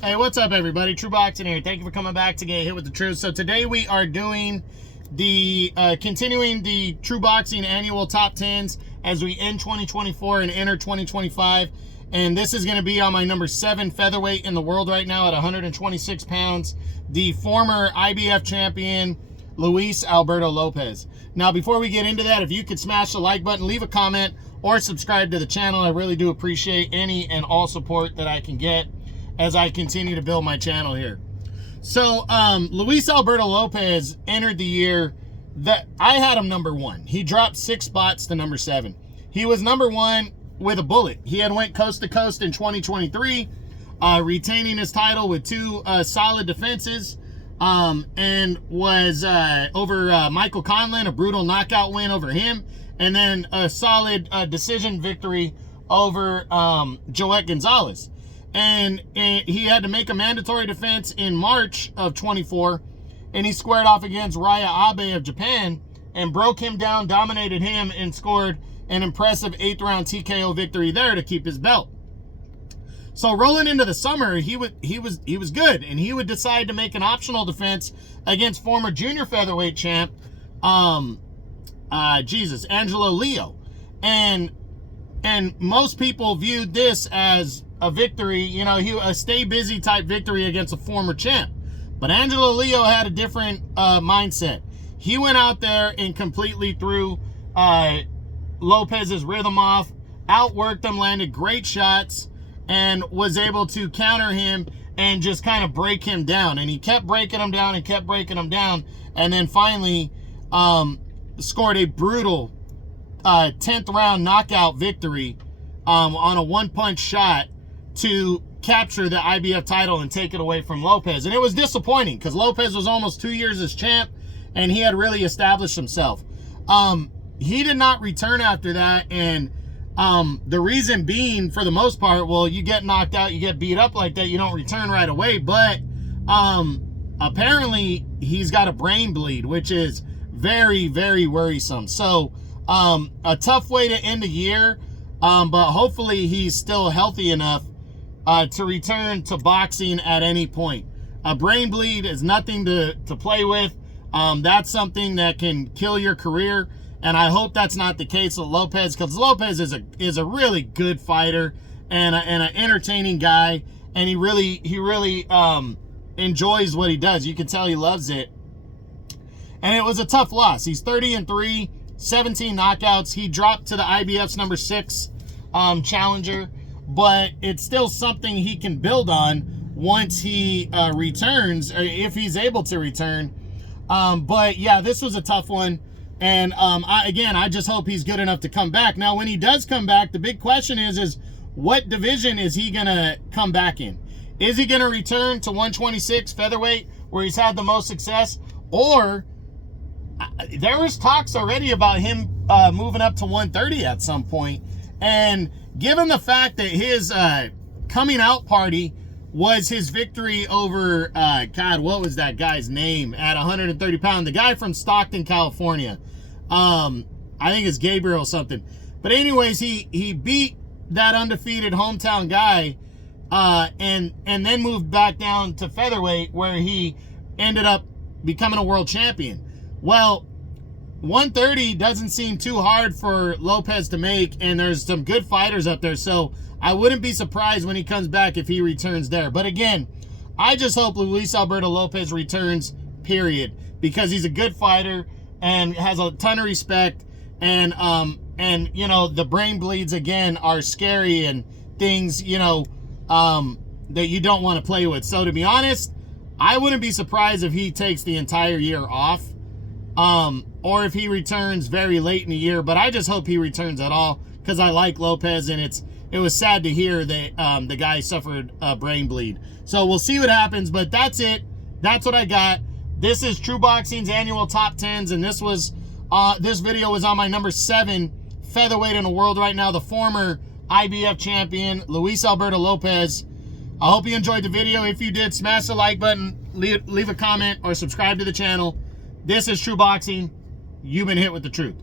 Hey, what's up, everybody? True Boxing here. Thank you for coming back to get hit with the truth. So today we are doing the continuing the True Boxing annual top 10s as we end 2024 and enter 2025. And this is going to be on my number 7 featherweight in the world right now at 126 pounds, the former IBF champion, Luis Alberto Lopez. Now, before we get into that, if you could smash the like button, leave a comment, or subscribe to the channel. I really do appreciate any and all support that I can get as I continue to build my channel here. So, Luis Alberto Lopez entered the year that I had him number 1. He dropped 6 spots to number 7. He was number 1 with a bullet. He had went coast to coast in 2023, retaining his title with 2 solid defenses, and was over Michael Conlan, a brutal knockout win over him, and then a solid decision victory over Joet Gonzalez. And he had to make a mandatory defense in March of 24, and he squared off against Raya Abe of Japan and broke him down, dominated him, and scored an impressive 8th round TKO victory there to keep his belt. So rolling into the summer, he was good, and he would decide to make an optional defense against former junior featherweight champ Angelo Leo, and most people viewed this as a victory, you know, a stay busy type victory against a former champ. But Angelo Leo had a different mindset. He went out there and completely threw Lopez's rhythm off, outworked him, landed great shots, and was able to counter him and just kind of break him down. And he kept breaking him down and kept breaking him down, and then finally scored a brutal 10th round knockout victory on a 1-punch shot to capture the IBF title and take it away from Lopez. And it was disappointing because Lopez was almost 2 years as champ, and he had really established himself. He did not return after that, and the reason being, for the most part, well, you get knocked out, you get beat up like that, you don't return right away. But apparently he's got a brain bleed, which is very, very worrisome. So a tough way to end the year, but hopefully he's still healthy enough to return to boxing at any point. A brain bleed is nothing to play with. That's something that can kill your career, and I hope that's not the case with Lopez, because Lopez is a really good fighter and an entertaining guy, and he really enjoys what he does. You can tell he loves it. And it was a tough loss. He's 30-3, 17 knockouts. He dropped to the IBF's number 6 challenger, but it's still something he can build on once he returns, or if he's able to return. But yeah, this was a tough one. And I just hope he's good enough to come back. Now, when he does come back, the big question is what division is he going to come back in? Is he going to return to 126 featherweight, where he's had the most success? Or there was talks already about him moving up to 130 at some point. And given the fact that his coming out party was his victory over, God, what was that guy's name at 130 pounds? The guy from Stockton, California. I think it's Gabriel something. But anyways, he beat that undefeated hometown guy and then moved back down to featherweight, where he ended up becoming a world champion. Well, 130 doesn't seem too hard for Lopez to make, and there's some good fighters up there, so I wouldn't be surprised when he comes back if he returns there. But again, I just hope Luis Alberto Lopez returns, period, because he's a good fighter and has a ton of respect, and you know, the brain bleeds again are scary and things, you know, that you don't want to play with. So to be honest, I wouldn't be surprised if he takes the entire year off, or if he returns very late in the year. But I just hope he returns at all, because I like Lopez, and it was sad to hear that the guy suffered a brain bleed. So we'll see what happens, but that's it. That's what I got. This is True Boxing's annual top 10s, and this video was on my number 7 featherweight in the world right now, the former IBF champion, Luis Alberto Lopez. I hope you enjoyed the video. If you did, smash the like button, leave a comment, or subscribe to the channel. This is True Boxing. You've been hit with the truth.